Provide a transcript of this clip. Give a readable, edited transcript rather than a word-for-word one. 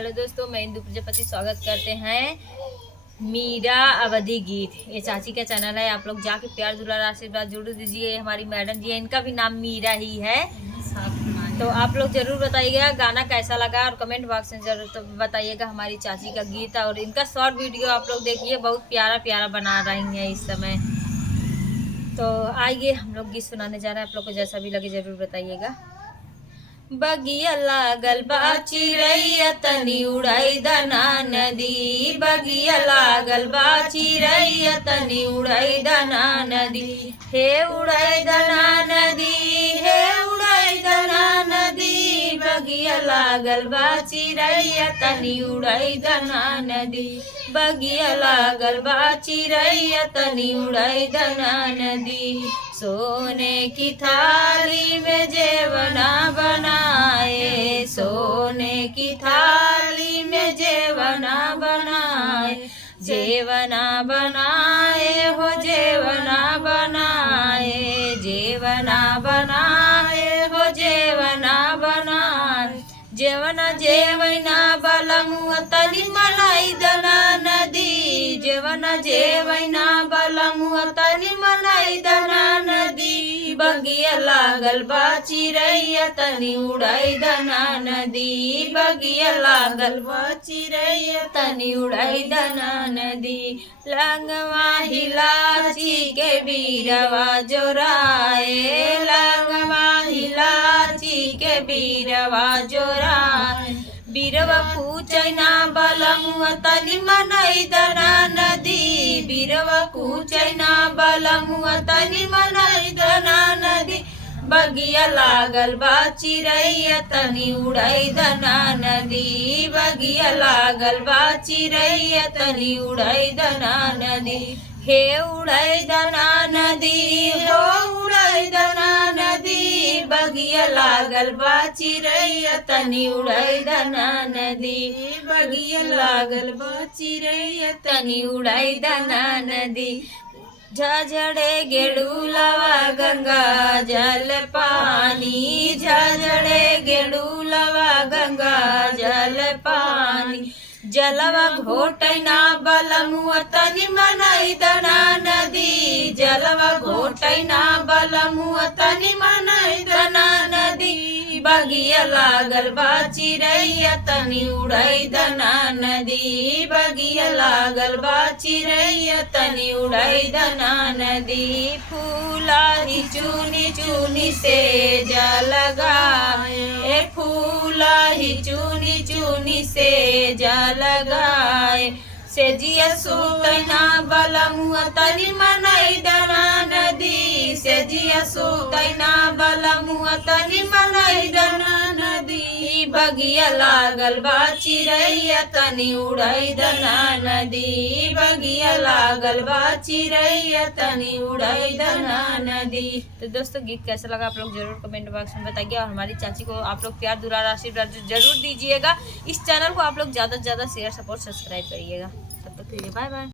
Hello दोस्तों, मैं इंदु प्रजापति स्वागत करते हैं मीरा अवधि गीत। ये चाची का चैनल है, आप लोग जाके प्यार दुलार आशीर्वाद जरूर दीजिए। हमारी मैडम जी है, इनका भी नाम मीरा ही है। तो आप लोग जरूर बताइएगा गाना कैसा लगा और कमेंट बॉक्स में जरूर बताइएगा हमारी चाची का गीत। और इनका शॉर्ट वीडियो आप लोग देखिए, बहुत प्यारा प्यारा बना रही हैं इस समय। तो आइए हम लोग गीत सुनाने जा रहे हैं, आप लोग को जैसा भी लगे जरूर बताइएगा। बगिया लागल बा चिरैया तनी उड़ाई दना नदी, बगिया लागल बा चिरैया तनी उड़ाई दना नदी, हे उड़ाई दना नदी, हे उड़ाई दना नदी, बगिया लागल बा चिरैया तनी उड़ाई दना नदी, बगिया लागल बा चिरैया तनी उड़ाई दना नदी। सोने की थाली में जेवना बनाए, सोने की थाली में जेवना बनाए, जेवना बनाए हो जेवना बनाए, जेवना बनाए हो जेवना बनाए, जेवना जेवना बलमुआ तनी मनाई दना नदी, जेवना जेवना बलमुआ तनी मनाई दना नदी, बगिया लागल बा चिरैया तनी उड़ाई दना नदी, बगिया लागल बा चिरैया तनी उड़ाई दना नदी। लंगवा हिलाची के बीरवा जोराए, लंगवा हिलाची के बीरवा जोराए, बीरवा पूछना बलमुआ तनी मनाई दना नदी, बीरवा पूछना बलमुआ तनी मनाई दना नदी, बगिया लागल बा चिरैया तनी उड़ाई दना नदी, बगिया लागल बा चिरैया तनी उड़ाई दना नदी, हे उड़ाई दना नदी, हो उड़ाई दना नदी, बगिया लागल बा चिरैया तनी उड़ाई दना नदी, बगिया लागल बा चिरैया तनी उड़ाई दना नदी। झझड़े गेड़ूलवा गंगा जल पानी, झझड़े गेड़ूलवा गंगा जल पानी, जलवा घोटैना बलमुआ तनी मनाई दना नदी, जलवा घोटैना बलमुआ तनी मनाई दना नदी, बगिया लागल बा चिरैया तनी उड़ाई दना नदी, बगिया लागल बा चिरैया तनी उड़ाई दना नदी। फूला ही चुनी चुनी से जलगाए, ए फूला ही चुनी चुनी से जलगाए, से जिया सुतैना बलमुआ तनी मनाई दना नदी, से जिया सुतैना बलमुआ तनी मनाई दना नदी, बगिया लागल बा चिरैया तनी उड़ाई दना नदी, बगिया लागल बा चिरैया तनी उड़ाई दना नदी। तो दोस्तों, गीत कैसा लगा आप लोग जरूर कमेंट बॉक्स में बताइए और हमारी चाची को आप लोग प्यार दुलार आशीर्वाद जरूर दीजिएगा। इस चैनल को आप लोग ज़्यादा से ज़्यादा शेयर सपोर्ट सब्सक्राइब करिएगा। तब तक के लिए बाय बाय।